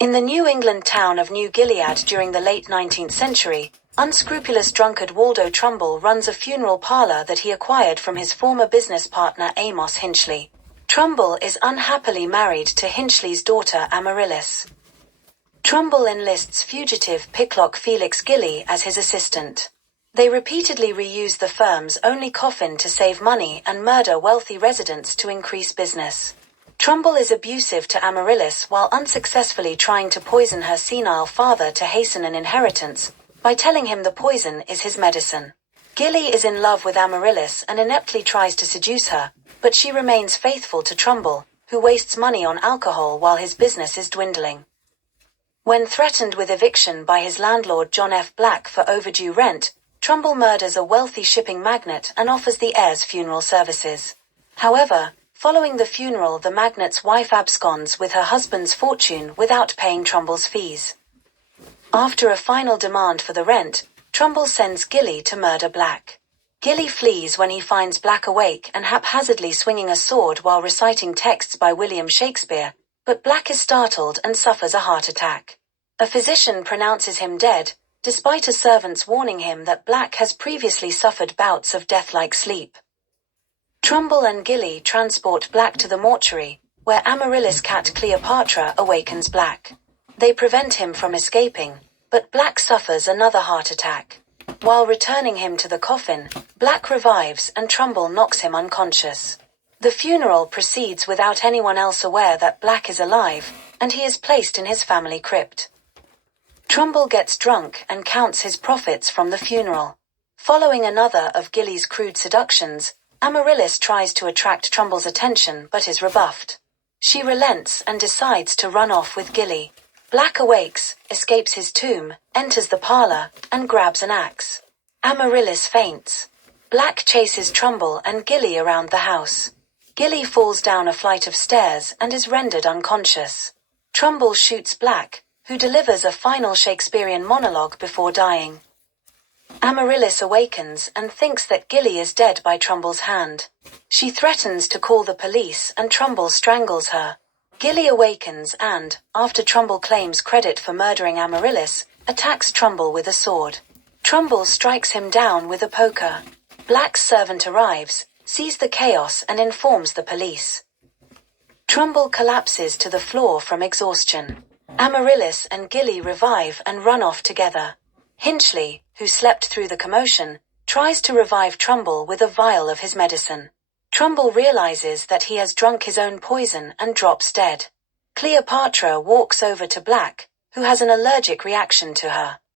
In the New England town of New Gilead during the late 19th century, unscrupulous drunkard Waldo Trumbull runs a funeral parlor that he acquired from his former business partner Amos Hinchley. Trumbull is unhappily married to Hinchley's daughter Amaryllis. Trumbull enlists fugitive picklock Felix Gilly as his assistant. They repeatedly reuse the firm's only coffin to save money and murder wealthy residents to increase business. Trumbull is abusive to Amaryllis while unsuccessfully trying to poison her senile father to hasten an inheritance, by telling him the poison is his medicine. Gilly is in love with Amaryllis and ineptly tries to seduce her, but she remains faithful to Trumbull, who wastes money on alcohol while his business is dwindling. When threatened with eviction by his landlord John F. Black for overdue rent, Trumbull murders a wealthy shipping magnate and offers the heir's funeral services. However, following the funeral, the magnate's wife absconds with her husband's fortune without paying Trumbull's fees. After a final demand for the rent, Trumbull sends Gilly to murder Black. Gilly flees when he finds Black awake and haphazardly swinging a sword while reciting texts by William Shakespeare, but Black is startled and suffers a heart attack. A physician pronounces him dead, despite a servant's warning him that Black has previously suffered bouts of death-like sleep. Trumbull and Gilly transport Black to the mortuary, where Amaryllis' cat Cleopatra awakens Black. They prevent him from escaping, but Black suffers another heart attack. While returning him to the coffin, Black revives and Trumbull knocks him unconscious. The funeral proceeds without anyone else aware that Black is alive, and he is placed in his family crypt. Trumbull gets drunk and counts his profits from the funeral. Following another of Gilly's crude seductions, Amaryllis tries to attract Trumbull's attention but is rebuffed. She relents and decides to run off with Gilly. Black awakes, escapes his tomb, enters the parlor, and grabs an axe. Amaryllis faints. Black chases Trumbull and Gilly around the house. Gilly falls down a flight of stairs and is rendered unconscious. Trumbull shoots Black, who delivers a final Shakespearean monologue before dying. Amaryllis awakens and thinks that Gilly is dead by Trumbull's hand. She threatens to call the police and Trumbull strangles her. Gilly awakens and, after Trumbull claims credit for murdering Amaryllis, attacks Trumbull with a sword. Trumbull strikes him down with a poker. Black's servant arrives, sees the chaos and informs the police. Trumbull collapses to the floor from exhaustion. Amaryllis and Gilly revive and run off together. Hinchley, who slept through the commotion, tries to revive Trumbull with a vial of his medicine. Trumbull realizes that he has drunk his own poison and drops dead. Cleopatra walks over to Black, who has an allergic reaction to her.